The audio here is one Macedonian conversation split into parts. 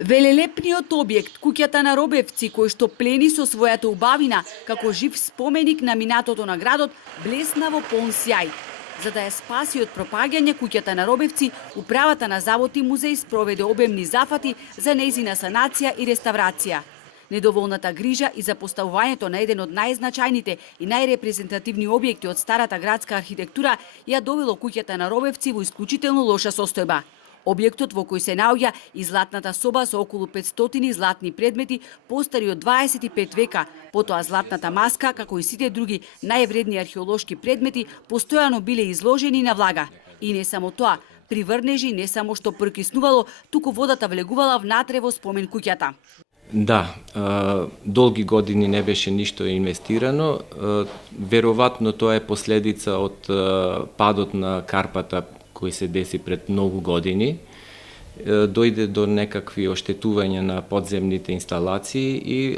Велелепниот објект, куќата на Робевци, кој што плени со својата убавина, како жив споменик на минатото на градот, блесна во полн сјај. За да ја спаси од пропаѓање куќата на Робевци, управата на Завод и музеј спроведе обемни зафати за нејзина санација и реставрација. Недоволната грижа и за поставувањето на еден од најзначајните и најрепрезентативни објекти од старата градска архитектура ја довело куќата на Робевци во исклучително лоша состојба. Објектот во кој се наоѓа и златната соба со околу 500 златни предмети постари од 25 века, потоа златната маска, како и сите други највредни археолошки предмети, постојано биле изложени на влага. И не само тоа, при врнежи не само што прекиснувало, туку водата влегувала внатре во спомен куќата. Да, долги години не беше ништо инвестирано. Веројатно тоа е последица од падот на Карпата кој се деси пред многу години. Дојде до некакви оштетувања на подземните инсталации и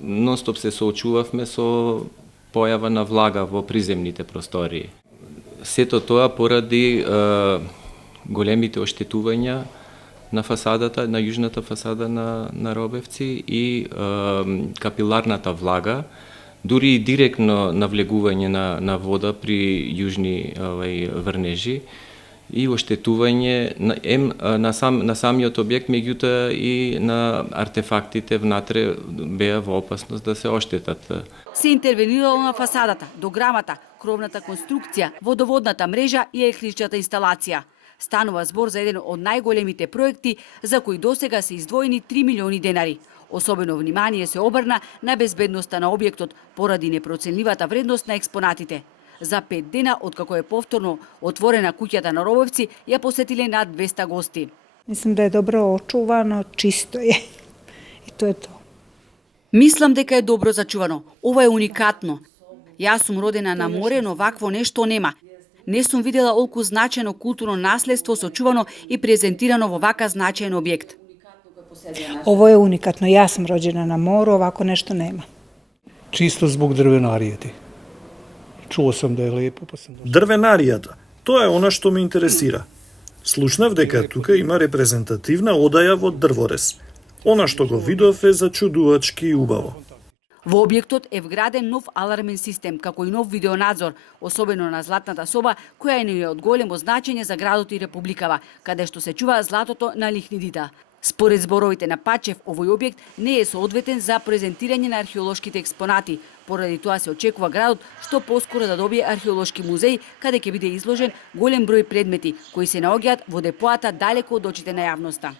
нонстоп се соочувавме со појава на влага во приземните простории. Сето тоа поради големите оштетувања на фасадата, на јужната фасада на Робевци и капиларната влага, дури и директно навлегување на вода при јужни врнежи и оштетување на самиот објект, меѓутоа и на артефактите внатре беа во опасност да се оштетат. Се интервенирало на фасадата, дограмата, кровната конструкција, водоводната мрежа и електричната инсталација. Станува збор за еден од најголемите проекти за кои досега се издвоени 3 милиони денари. Особено внимание се обрна на безбедноста на објектот поради непроценливата вредност на експонатите. За 5 дена откако е повторно отворена куќата на Робевци, ја посетиле над 200 гости. Мислам да е добро очувано, чисто е. И тоа е тоа. Мислам дека е добро зачувано. Ова е уникатно. Јас сум родена на море, но вакво нешто нема. Не сум видела олку значено културно наследство сочувано и презентирано во вака значаен објект. Ово е уникатно. Јас сум роđена на мору, овако нешто нема. Чисто због дрвенаријата. Чуo sam da je lepo, pa sam došao. Дрвенаријата, тоа е она што ме интересира. Слушнав дека тука има репрезентативна одаја во дрворез. Она што го видов е зачудувачки и убаво. Во објектот е вграден нов алармен систем, како и нов видеонадзор, особено на златната соба, која е од големо значење за градот и републикава, каде што се чува златото на Лихнидита. Според зборовите на Пачев, овој објект не е соодветен за презентирање на археолошките експонати. Поради тоа се очекува градот што поскоро да добие археолошки музеј, каде ќе биде изложен голем број предмети кои се наоѓаат во депоата далеко од очите на јавноста.